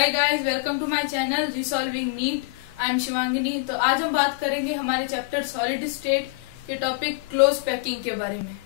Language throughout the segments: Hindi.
Hi guys, welcome to my channel resolving NEET. I am Shivangini. तो आज हम बात करेंगे हमारे चैप्टर सॉलिड स्टेट के टॉपिक क्लोज पैकिंग के बारे में।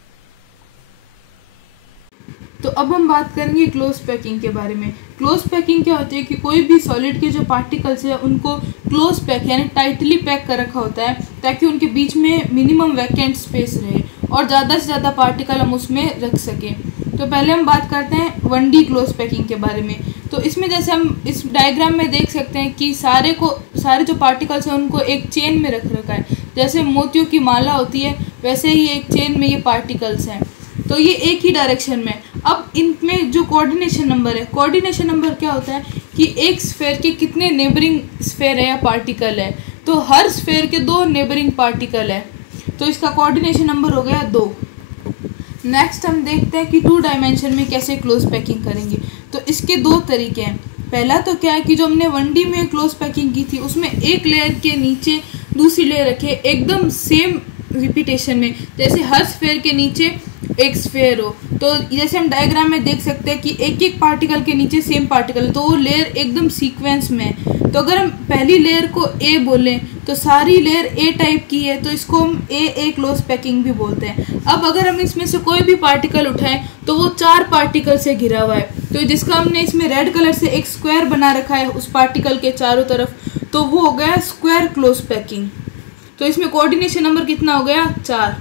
तो अब हम बात करेंगे क्लोज पैकिंग के बारे में। क्लोज पैकिंग क्या होती है कि कोई भी सॉलिड के जो पार्टिकल्स है उनको क्लोज पैक यानी टाइटली पैक कर रखा होता है ताकि उनके बीच में मिनिमम वैकेंट स्पेस रहे और ज़्यादा से ज़्यादा पार्टिकल हम उसमें रख सकें। तो पहले हम बात करते हैं 1D क्लोज पैकिंग के बारे में। तो इसमें जैसे हम इस डायग्राम में देख सकते हैं कि सारे जो पार्टिकल्स हैं उनको एक चेन में रख रखा है। जैसे मोतियों की माला होती है वैसे ही एक चेन में ये पार्टिकल्स हैं। तो ये एक ही डायरेक्शन में। अब इनमें जो कोऑर्डिनेशन नंबर है, कोऑर्डिनेशन नंबर क्या होता है कि एक स्फेयर के कितने नेबरिंग स्फेयर है या पार्टिकल है। तो हर स्फेयर के 2 नेबरिंग पार्टिकल है, तो इसका कोऑर्डिनेशन नंबर हो गया 2। नेक्स्ट हम देखते हैं कि 2 डायमेंशन में कैसे क्लोज पैकिंग करेंगे। तो इसके 2 तरीके हैं। पहला तो क्या है कि जो हमने 1D में क्लोज पैकिंग की थी उसमें एक लेयर के नीचे दूसरी लेयर रखे एकदम सेम रिपीटेशन में, जैसे हर स्फेयर के नीचे एक स्फेयर हो। तो जैसे हम डायग्राम में देख सकते हैं कि एक एक पार्टिकल के नीचे सेम पार्टिकल, तो वो लेयर एकदम सीक्वेंस में है। तो अगर हम पहली लेयर को ए बोलें तो सारी लेयर ए टाइप की है, तो इसको हम ए क्लोज पैकिंग भी बोलते हैं। अब अगर हम इसमें से कोई भी पार्टिकल उठाएं तो वो 4 पार्टिकल से घिरा हुआ है, तो जिसका हमने इसमें रेड कलर से एक स्क्वायर बना रखा है उस पार्टिकल के चारों तरफ, तो वो हो गया स्क्वायर क्लोज पैकिंग। तो इसमें कोऑर्डिनेशन नंबर कितना हो गया 4।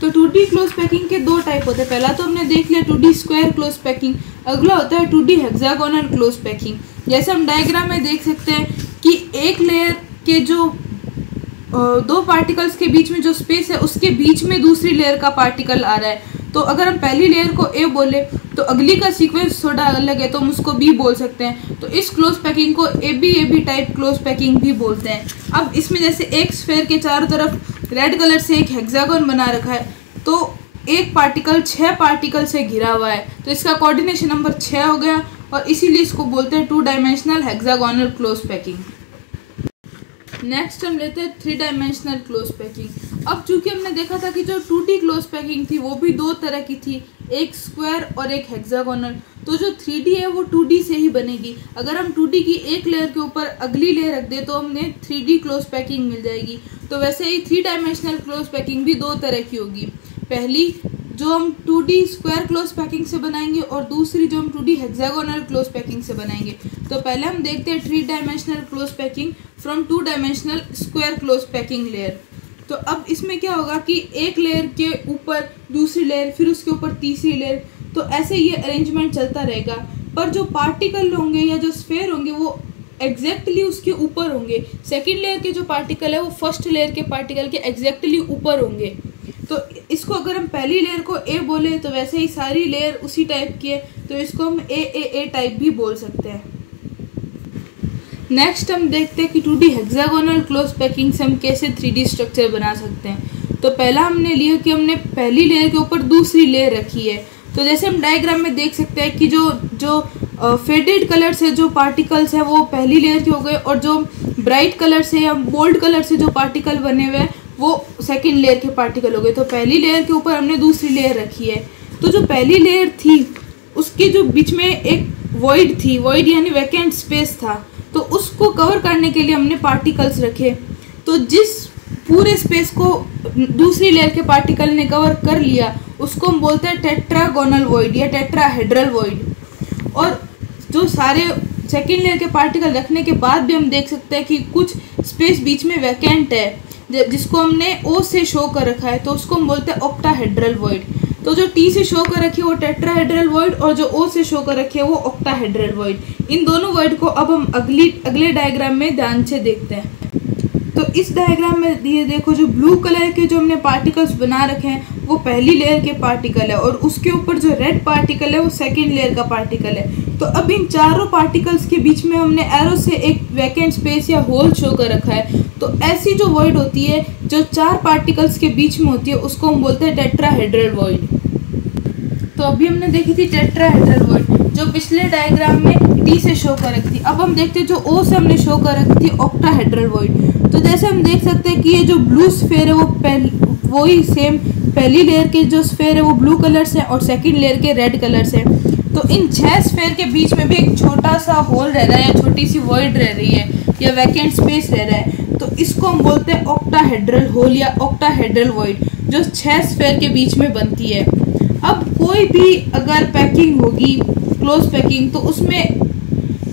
तो 2D क्लोज पैकिंग के 2 टाइप होते हैं। पहला तो हमने देख लिया 2D स्क्वायर क्लोज पैकिंग, अगला होता है 2D हेक्सागोनल क्लोज पैकिंग। जैसे हम डायग्राम में देख सकते हैं कि एक लेयर के जो 2 पार्टिकल्स के बीच में जो स्पेस है उसके बीच में दूसरी लेयर का पार्टिकल आ रहा है। तो अगर हम पहली लेयर को ए बोले तो अगली का सीक्वेंस थोड़ा अलग है तो हम उसको बी बोल सकते हैं। तो इस क्लोज पैकिंग को A B type close packing भी बोलते हैं। अब इसमें जैसे एक स्फेयर के चारों तरफ रेड कलर से एक हेक्सागोन बना रखा है, तो एक पार्टिकल 6 पार्टिकल से घिरा हुआ है, तो इसका कोऑर्डिनेशन नंबर 6 हो गया और इसीलिए इसको बोलते हैं 2 dimensional hexagonal close packing. Next हम लेते हैं 3 डायमेंशनल क्लोज पैकिंग। अब चूंकि हमने देखा था कि जो 2D क्लोज पैकिंग थी वो भी 2 तरह की थी, एक स्क्वायर और एक हेक्सागोनल। तो जो 3D है वो 2D से ही बनेगी। अगर हम 2D की एक लेयर के ऊपर अगली लेयर रख दें तो हमें 3D क्लोज पैकिंग मिल जाएगी। तो वैसे ही 3 डायमेंशनल क्लोज पैकिंग भी 2 तरह की होगी। पहली जो हम 2D स्क्वायर क्लोज पैकिंग से बनाएंगे और दूसरी जो हम 2D हेक्सागोनल क्लोज पैकिंग से बनाएंगे। तो पहले हम देखते हैं 3 dimensional close packing from 2 dimensional square close packing layer. तो अब इसमें क्या होगा कि एक लेयर के ऊपर दूसरी लेयर, फिर उसके ऊपर तीसरी लेयर, तो ऐसे ये अरेंजमेंट चलता रहेगा। पर जो पार्टिकल होंगे या जो स्फेयर होंगे वो एग्जैक्टली उसके ऊपर होंगे। सेकेंड लेयर के जो पार्टिकल है वो फर्स्ट लेयर के पार्टिकल के एग्जैक्टली ऊपर होंगे। तो इसको अगर हम पहली लेयर को ए बोले तो वैसे ही सारी लेयर उसी टाइप की है, तो इसको हम ए टाइप भी बोल सकते हैं। नेक्स्ट हम देखते हैं कि 2D हेक्सागोनल क्लोज पैकिंग से हम कैसे 3D स्ट्रक्चर बना सकते हैं। तो पहला हमने लिया कि हमने पहली लेयर के ऊपर दूसरी लेयर रखी है। तो जैसे हम डायग्राम में देख सकते हैं कि जो फेडेड कलर से जो पार्टिकल्स है वो पहली लेयर के हो गए और जो ब्राइट कलर से या बोल्ड कलर से जो पार्टिकल बने हुए हैं वो सेकेंड लेयर के पार्टिकल हो गए। तो पहली लेयर के ऊपर हमने दूसरी लेयर रखी है। तो जो पहली लेयर थी उसके जो बीच में एक वॉइड थी, वॉइड यानी वैकेंट स्पेस था, तो उसको कवर करने के लिए हमने पार्टिकल्स रखे। तो जिस पूरे स्पेस को दूसरी लेयर के पार्टिकल ने कवर कर लिया उसको हम बोलते हैं टेट्रागोनल वॉइड या टेट्राहेड्रल वॉइड। और जो सारे सेकेंड लेयर के पार्टिकल रखने के बाद भी हम देख सकते हैं कि कुछ स्पेस बीच में वैकेंट है जिसको हमने ओ से शो कर रखा है, तो उसको हम बोलते हैं ऑक्टाहेड्रल वॉइड। तो जो टी से शो कर रखी है वो टेट्राहेड्रल वॉइड और जो ओ से शो कर रखी है वो ऑक्टाहेड्रल वॉइड। इन दोनों वर्ड को अब हम अगले डायग्राम में ध्यान से देखते हैं। तो इस डायग्राम में ये देखो जो ब्लू कलर के जो हमने पार्टिकल्स बना रखे हैं वो पहली लेयर के पार्टिकल है और उसके ऊपर जो रेड पार्टिकल है वो सेकेंड लेयर का पार्टिकल है। तो अब इन चारों पार्टिकल्स के बीच में हमने एरो से एक वैकेंट स्पेस या होल शो कर रखा है। तो ऐसी जो वॉइड होती है जो 4 पार्टिकल्स के बीच में होती है उसको हम बोलते हैं टेट्राहेड्रल वॉइड। तो अभी हमने देखी थी टेट्राहेड्रल वॉइड जो पिछले डायग्राम में डी से शो कर रखी थी। अब हम देखते हैं जो ओ से हमने शो कर रखी थी ऑक्टाहेड्रल वॉइड। तो जैसे हम देख सकते हैं कि ये जो ब्लू स्फेयर है वो वही सेम पहली लेयर के जो स्फेयर है वो ब्लू कलर से और सेकंड लेयर के रेड कलर से। तो तो इन 6 स्फेयर के बीच में भी एक छोटा सा होल रह रहा है या छोटी सी वॉइड रह रही है या वैकेंट स्पेस रह रहा है, तो इसको हम बोलते हैं ऑक्टाहेड्रल होल या ऑक्टाहेड्रल वॉइड, जो 6 स्फेयर के बीच में बनती है। अब कोई भी अगर पैकिंग होगी क्लोज पैकिंग, तो उसमें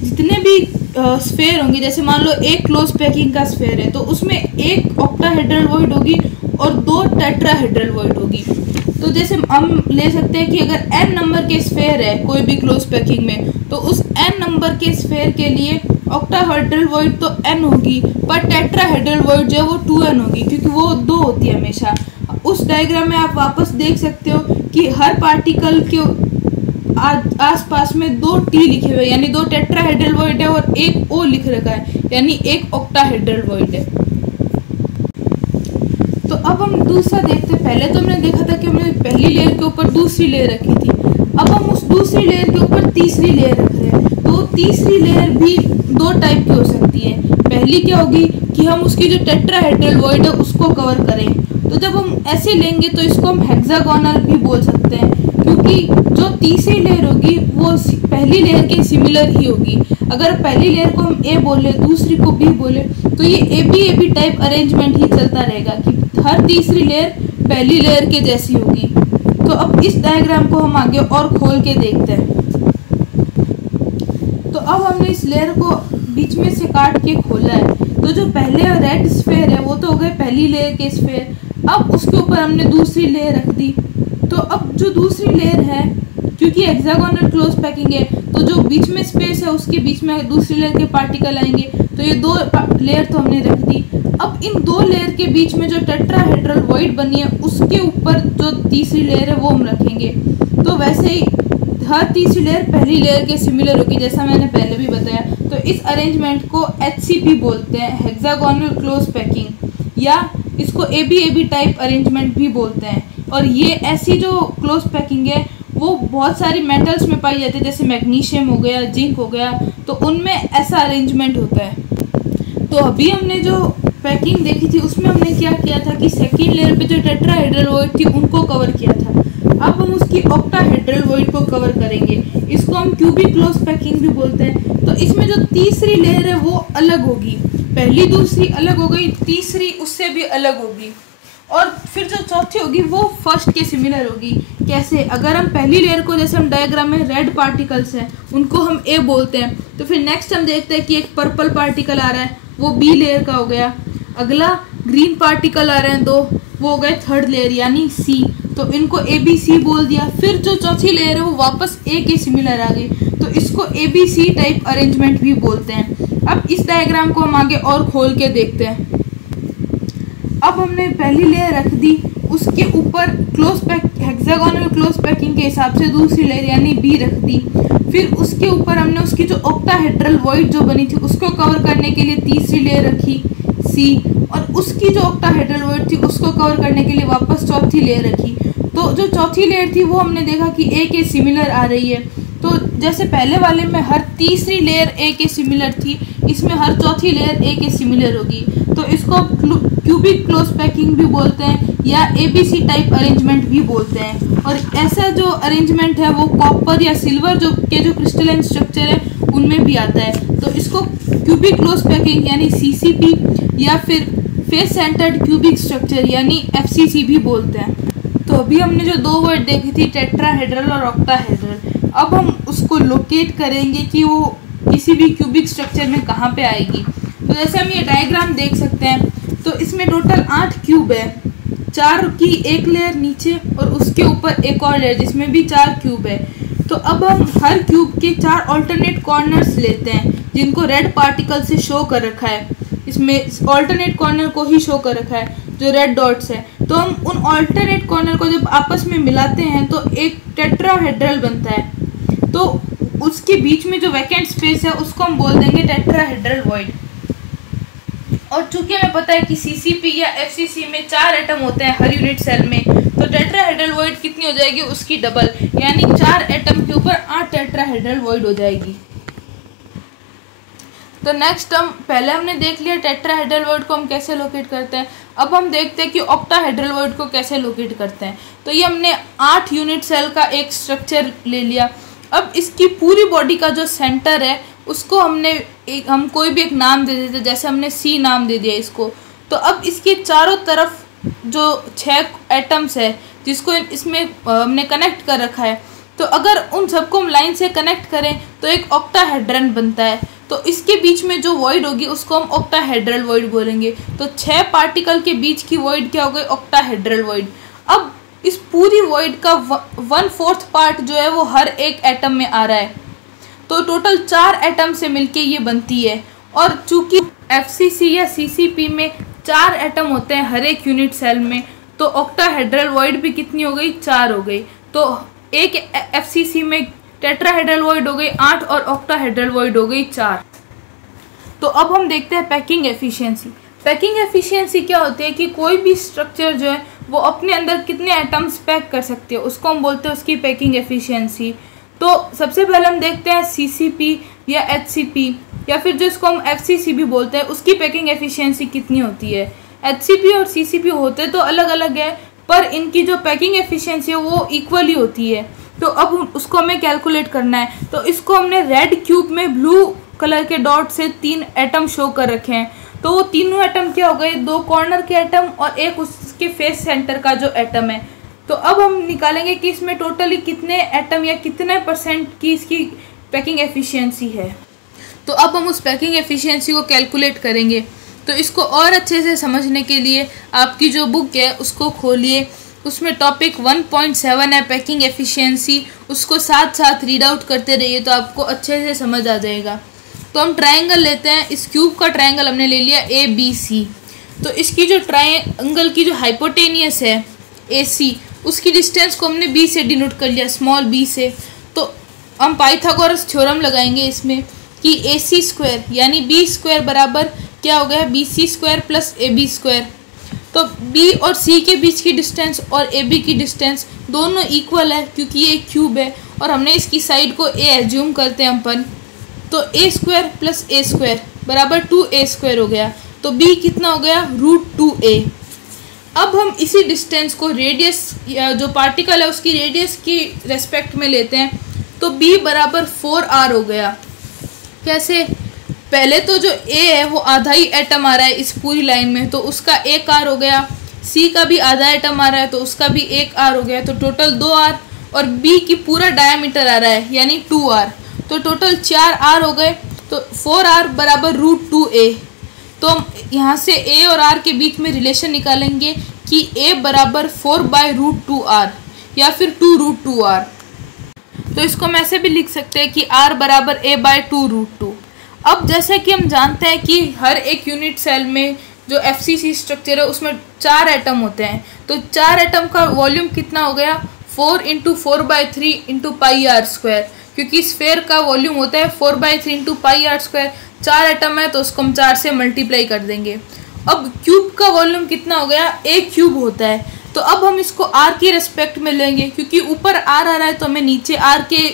जितने भी स्फेयर होंगे, जैसे मान लो एक क्लोज पैकिंग का स्फेयर है तो उसमें एक ऑक्टाहेड्रल वॉइड होगी और 2 टेट्राहेड्रल वॉइड होगी। तो जैसे हम ले सकते हैं कि अगर n नंबर के स्फेयर है कोई भी क्लोज पैकिंग में, तो उस n नंबर के स्फेयर के लिए ऑक्टाहेड्रल वॉइड तो n होगी, पर टेट्राहेड्रल वॉइड जो है वो 2n होगी, क्योंकि वो 2 होती है हमेशा। उस डायग्राम में आप वापस देख सकते हो कि हर पार्टिकल के आसपास में 2 T लिखे हुए, यानी 2 टेट्राहेड्रल वॉइड है और एक O लिख रखा है, यानी एक ऑक्टाहेड्रल वॉइड है। तो अब हम दूसरा देखते हैं। पहले तो हमने देखा था कि हमने पहली लेयर के ऊपर दूसरी लेयर रखी थी, अब हम उस दूसरी लेयर के ऊपर तीसरी लेयर रख रहे हैं। तो तीसरी लेयर भी 2 टाइप की हो सकती है। पहली क्या होगी कि हम उसकी जो टेट्राहेड्रल वॉइड है उसको कवर करें, तो जब हम ऐसे लेंगे तो इसको हम हेक्सागोनल भी बोल सकते हैं, क्योंकि जो तीसरी लेयर होगी वो पहली लेयर के सिमिलर ही होगी। अगर पहली लेयर को हम ए बोले, दूसरी को बी बोले, तो ये ए बी टाइप अरेंजमेंट ही चलता रहेगा कि हर तीसरी लेयर पहली लेयर के जैसी होगी। तो अब इस डायग्राम को हम आगे और खोल के देखते हैं। तो अब हमने इस लेयर को बीच में से काट के खोला है, तो जो पहले रेड स्फेयर है वो तो हो गए पहली लेयर के स्फेयर। अब उसके ऊपर हमने दूसरी लेयर रख दी, तो अब जो दूसरी लेयर है, क्योंकि हेक्सागोनल क्लोज पैकिंग है, तो जो बीच में स्पेस है उसके बीच में दूसरी लेयर के पार्टिकल आएंगे, तो ये 2 लेयर तो हमने रख दी। अब इन 2 लेयर के बीच में जो टेट्राहेड्रल वॉइड बनी है उसके ऊपर जो तीसरी लेयर है वो हम रखेंगे। तो वैसे ही हर तीसरी लेयर पहली लेयर के सिमिलर होगी, जैसा मैंने पहले भी बताया। तो इस अरेंजमेंट को HCP बोलते हैं, हेक्सागोनल क्लोज पैकिंग, या इसको AB टाइप अरेंजमेंट भी बोलते हैं। और ये ऐसी जो क्लोज पैकिंग है वो बहुत सारी मेटल्स में पाई जाती है, जैसे मैग्नीशियम हो गया, जिंक हो गया, तो उनमें ऐसा अरेंजमेंट होता है। तो अभी हमने जो पैकिंग देखी थी उसमें हमने क्या किया था कि सेकेंड लेयर पे जो टेट्राहेड्रल वॉइड थी उनको कवर किया था। अब हम उसकी ऑक्टाहेड्रल वॉइड को कवर करेंगे, इसको हम क्यूबिक क्लोज पैकिंग भी बोलते हैं। तो इसमें जो तीसरी लेयर है वो अलग होगी, पहली दूसरी अलग हो गई, तीसरी उससे भी अलग होगी, और फिर जो चौथी होगी वो फर्स्ट के सिमिलर होगी। कैसे? अगर हम पहली लेयर को, जैसे हम डायग्राम में रेड पार्टिकल्स हैं उनको हम ए बोलते हैं, तो फिर नेक्स्ट हम देखते हैं कि एक पर्पल पार्टिकल आ रहा है, वो बी लेयर का हो गया। अगला ग्रीन पार्टिकल आ रहे हैं 2, वो हो गए थर्ड लेयर यानी सी, तो इनको ABC बोल दिया। फिर जो चौथी लेयर है वो वापस ए के सिमिलर आ गई, तो इसको ABC टाइप अरेंजमेंट भी बोलते हैं। अब इस डायग्राम को हम आगे और खोल के देखते हैं। अब हमने पहली लेयर रख दी, उसके ऊपर close pack hexagonal close packing के हिसाब से दूसरी लेयर यानी बी रख दी। फिर उसके ऊपर हमने उसकी जो ऑक्टाहेड्रल वॉइड जो बनी थी उसको कवर करने के लिए तीसरी लेयर रखी सी, और उसकी जो ऑक्टाहेड्रल वॉइड थी उसको कवर करने के लिए वापस चौथी लेयर रखी। तो जो चौथी लेयर थी वो हमने देखा कि ए के सिमिलर आ रही है। तो जैसे पहले वाले में हर तीसरी लेयर ए के सिमिलर थी, इसमें हर चौथी लेयर ए के सिमिलर होगी। तो इसको क्यूबिक क्लोज पैकिंग भी बोलते हैं या ABC टाइप अरेंजमेंट भी बोलते हैं। और ऐसा जो अरेंजमेंट है वो कॉपर या सिल्वर जो क्रिस्टलाइन स्ट्रक्चर है उनमें भी आता है। तो इसको क्यूबिक क्लोज पैकिंग यानी CCP या फिर फेस सेंटर्ड क्यूबिक स्ट्रक्चर यानी FCC भी बोलते हैं। तो अभी हमने जो 2 वर्ड देखी थी टेट्राहेड्रल और ऑक्टाहेड्रल, अब हम उसको लोकेट करेंगे कि वो किसी भी क्यूबिक स्ट्रक्चर में कहाँ पे आएगी। तो जैसे हम ये डायग्राम देख सकते हैं, तो इसमें टोटल 8 क्यूब है, 4 की एक लेयर नीचे और उसके ऊपर एक और लेयर जिसमें भी 4 क्यूब है। तो अब हम हर क्यूब के 4 ऑल्टरनेट कॉर्नर्स लेते हैं जिनको रेड पार्टिकल से शो कर रखा है, इसमें ऑल्टरनेट कॉर्नर को ही शो कर रखा है जो रेड डॉट्स है। तो हम उन ऑल्टरनेट कॉर्नर को जब आपस में मिलाते हैं तो एक टेट्राहेड्रल बनता है। तो उसके बीच में जो वैकेंट स्पेस है उसको हम बोल देंगे टेट्राहेड्रल वॉइड। और चूंकि हमें पता है कि CCP या FCC में 4 एटम होते हैं हर यूनिट सेल में, तो टेट्राहेड्रल वॉइड कितनी हो जाएगी उसकी डबल, यानी 4 एटम के ऊपर 8 टेट्राहेड्रल वॉइड हो जाएगी। तो नेक्स्ट पहले हमने देख लिया टेट्राहेड्रल वॉइड को हम कैसे लोकेट करते हैं। अब हम देखते हैं कि ऑक्टाहेड्रल वॉइड को कैसे लोकेट करते हैं। तो ये हमने 8 यूनिट सेल का एक स्ट्रक्चर ले लिया। अब इसकी पूरी बॉडी का जो सेंटर है उसको हम कोई भी एक नाम दे देते, जैसे हमने सी नाम दे दिया इसको। तो अब इसके चारों तरफ जो 6 एटम्स है जिसको इसमें हमने कनेक्ट कर रखा है, तो अगर उन सबको हम लाइन से कनेक्ट करें तो एक ऑक्टाहेड्रन बनता है। तो इसके बीच में जो वॉइड होगी उसको हम ऑक्टाहेड्रल वॉइड बोलेंगे। तो 6 पार्टिकल के बीच की वॉइड क्या हो गई? Octahedral void. अब इस पूरी वॉइड का 1/4 पार्ट जो है वो हर एक एटम में आ रहा है, तो टोटल 4 एटम से मिलके ये बनती है। और चूंकि FCC या CCP में 4 एटम होते हैं हर एक यूनिट सेल में, तो ऑक्टाहेड्रल वॉइड भी कितनी हो गई? 4 हो गई। तो एक FCC में टेट्राहेड्रल वॉइड हो गई 8 और ऑक्टाहेड्रल वॉइड हो गई 4। तो अब हम देखते हैं पैकिंग एफिशिएंसी। पैकिंग एफिशिएंसी क्या होती है कि कोई भी स्ट्रक्चर जो है वो अपने अंदर कितने एटम्स पैक कर सकते हैं, उसको हम बोलते हैं उसकी पैकिंग एफिशिएंसी। तो सबसे पहले हम देखते हैं CCP या HCP या फिर जिसको हम FCC भी बोलते हैं, उसकी पैकिंग एफिशिएंसी कितनी होती है। HCP और CCP होते तो अलग अलग है, पर इनकी जो पैकिंग एफिशिएंसी है वो इक्वली होती है। तो अब उसको हमें कैलकुलेट करना है। तो इसको हमने रेड क्यूब में ब्लू कलर के डॉट से 3 एटम शो कर रखे हैं। तो वो तीनों एटम क्या हो गए? 2 कॉर्नर के एटम और एक उसके फेस सेंटर का जो एटम है। तो अब हम निकालेंगे कि इसमें टोटली कितने एटम या कितने % की इसकी पैकिंग एफिशिएंसी है। तो अब हम उस पैकिंग एफिशिएंसी को कैलकुलेट करेंगे। तो इसको और अच्छे से समझने के लिए आपकी जो बुक है उसको खोलिए, उसमें टॉपिक 1.7 है पैकिंग एफिशिएंसी, उसको साथ साथ रीड आउट करते रहिए तो आपको अच्छे से समझ आ जाएगा। तो हम ट्रायंगल लेते हैं। इस क्यूब का ट्रायंगल हमने ले लिया ABC। तो इसकी जो ट्रायंगल की जो हाइपोटेनियस है AC, उसकी डिस्टेंस को हमने B से डिनोट कर लिया, स्मॉल b से। तो हम पाइथागोरस थ्योरम लगाएंगे इसमें कि AC² यानी B² बराबर क्या हो गया? BC² plus AB²। तो B और C के बीच की डिस्टेंस और AB की डिस्टेंस दोनों इक्वल है क्योंकि ये क्यूब है और हमने इसकी साइड को A एज्यूम करते हैं अपन। तो A² प्लस A² बराबर 2A² हो गया। तो B कितना हो गया? √2A। अब हम इसी डिस्टेंस को रेडियस या जो पार्टिकल है उसकी रेडियस की रेस्पेक्ट में लेते हैं। तो B बराबर 4R हो गया। कैसे? पहले तो जो A है वो आधा ही एटम आ रहा है इस पूरी लाइन में, तो उसका 1R हो गया। C का भी आधा एटम आ रहा है तो उसका भी 1R हो गया। तो टोटल 2R और B की पूरा डायमीटर आ रहा है यानी 2R, तो टोटल 4R हो गए। तो 4R बराबर √2A। तो हम यहाँ से A और R के बीच में रिलेशन निकालेंगे कि A बराबर 4/√2R या फिर 2√2R। तो इसको हम ऐसे भी लिख सकते हैं कि R बराबर A/2√2। अब जैसे कि हम जानते हैं कि हर एक यूनिट सेल में जो FCC स्ट्रक्चर है उसमें 4 एटम होते हैं। तो 4 एटम का वॉल्यूम कितना हो गया? 4 × 4/3 × πr², क्योंकि स्फेयर का वॉल्यूम होता है 4/3 × πr²। 4 एटम है तो उसको हम 4 से मल्टीप्लाई कर देंगे। अब क्यूब का वॉल्यूम कितना हो गया? A क्यूब होता है। तो अब हम इसको R की रेस्पेक्ट में लेंगे क्योंकि ऊपर R आ रहा है तो हमें नीचे R के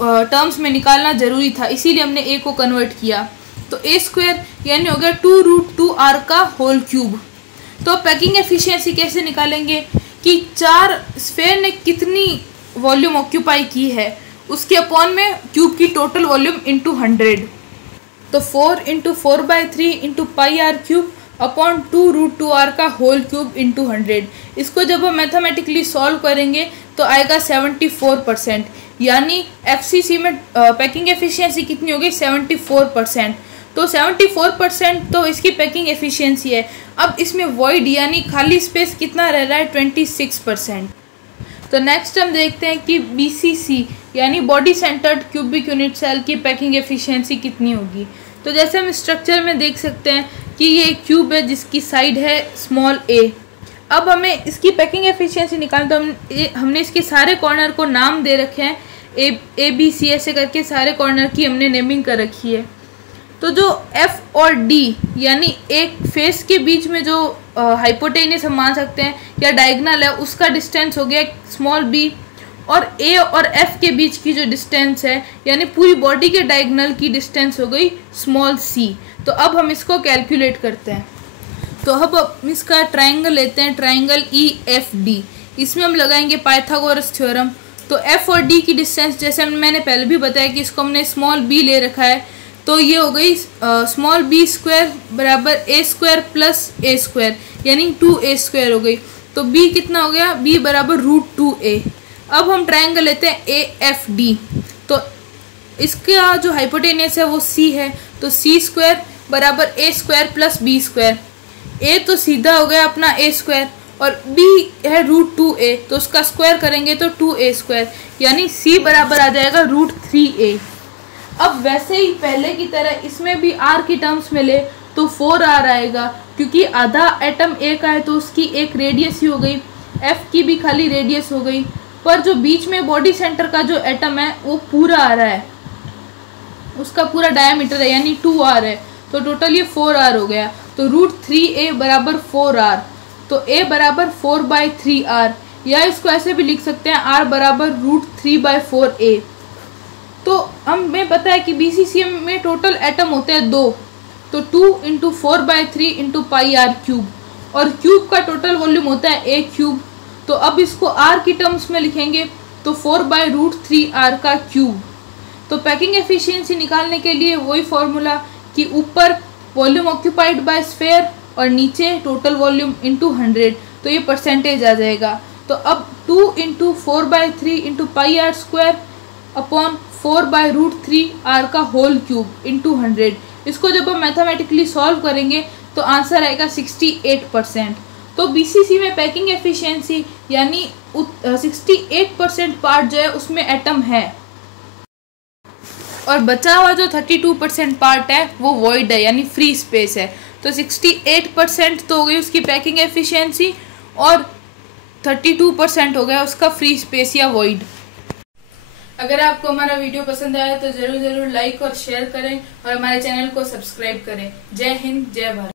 टर्म्स में निकालना जरूरी था, इसीलिए हमने A को कन्वर्ट किया। तो A² यानी हो गया 2√2R का होल क्यूब। तो पैकिंग एफिशिएंसी कैसे निकालेंगे कि 4 स्फेयर ने कितनी वॉल्यूम ऑक्यूपाई की है उसके अपॉन में क्यूब की टोटल वॉल्यूम इंटू 100। तो 4 × 4/3 × πr³ अपॉन 2√2R का होल क्यूब इंटू 100। इसको जब हम मैथमेटिकली सॉल्व करेंगे तो आएगा 74%, यानी FCC में पैकिंग एफिशिएंसी कितनी होगी? 74%। तो 74% तो इसकी पैकिंग एफिशिएंसी है। अब इसमें वॉइड यानी खाली स्पेस कितना रह रहा है? 26%। तो नेक्स्ट हम देखते हैं कि BCC यानी body centred cubic unit cell की पैकिंग एफिशिएंसी कितनी होगी। तो जैसे हम स्ट्रक्चर में देख सकते हैं कि ये एक क्यूब है जिसकी साइड है स्मॉल a। अब हमें इसकी पैकिंग एफिशिएंसी निकालना, तो हमने इसके सारे कॉर्नर को नाम दे रखे हैं A B C ऐसे करके सारे कॉर्नर की हमने नेमिंग कर रखी है। तो जो F और D यानी एक फेस के बीच में जो हाइपोटेनियस हम मान सकते हैं या डायगोनल है उसका डिस्टेंस हो गया स्मॉल b, और A और F के बीच की जो डिस्टेंस है यानी पूरी बॉडी के डायगोनल की डिस्टेंस हो गई स्मॉल c। तो अब हम इसको कैलकुलेट करते हैं। तो अब हम इसका ट्रायंगल लेते हैं, ट्रायंगल EFD। इसमें हम लगाएंगे पाइथागोरस थ्योरम। तो एफ और डी की डिस्टेंस जैसे मैंने पहले भी बताया कि इसको हमने स्मॉल बी ले रखा है, तो ये हो गई स्मॉल बी स्क्वायर बराबर ए स्क्वायर प्लस ए स्क्वायर, यानी 2a स्क्वायर हो गई। तो b कितना हो गया, b बराबर √2a। अब हम ट्रायंगल लेते हैं ए एफ डी, तो इसका जो हाइपोटेनियस है वो c है, तो c स्क्वायर बराबर a square plus b square. a तो सीधा हो गया अपना a स्क्वायर और b है √2a, तो उसका स्क्वायर करेंगे तो 2a स्क्वायर, यानी c बराबर आ जाएगा √3a। अब वैसे ही पहले की तरह इसमें भी r की टर्म्स में ले तो 4r आएगा, क्योंकि आधा एटम a का है तो उसकी एक रेडियस ही हो गई, f की भी खाली रेडियस हो गई, पर जो बीच में बॉडी सेंटर का जो एटम है वो पूरा आ रहा है, उसका पूरा डायमीटर है यानी 2r है, तो टोटल ये 4r हो गया। तो √3a बराबर 4r, तो a बराबर 4/3r, या इसको ऐसे भी लिख सकते हैं r बराबर √3/4a। तो हमें पता है कि BCCM में टोटल एटम होते हैं 2, तो 2 × 4/3 × πr³, और क्यूब का टोटल वॉल्यूम होता है a क्यूब। तो अब इसको r की टर्म्स में लिखेंगे तो 4/√3r का क्यूब। तो पैकिंग एफिशिएंसी निकालने के लिए वही फॉर्मूला कि ऊपर वॉल्यूम ऑक्यूपाइड बाय स्फेयर और नीचे टोटल वॉल्यूम × 100, तो ये परसेंटेज आ जाएगा। तो अब 2 × 4/3 × πr² अपॉन 4/√3r का होल क्यूब × 100, इसको जब हम मैथमेटिकली सॉल्व करेंगे तो आंसर आएगा 68%। तो BCC में पैकिंग एफिशिएंसी यानी 68% पार्ट जो है उसमें एटम है, और बचा हुआ जो 32% पार्ट है वो वॉइड है यानी फ्री स्पेस है। तो 68% तो हो गई उसकी पैकिंग एफिशिएंसी और 32% हो गया उसका फ्री स्पेस या वॉइड। अगर आपको हमारा वीडियो पसंद आया तो जरूर लाइक और शेयर करें और हमारे चैनल को सब्सक्राइब करें। जय हिंद, जय भारत।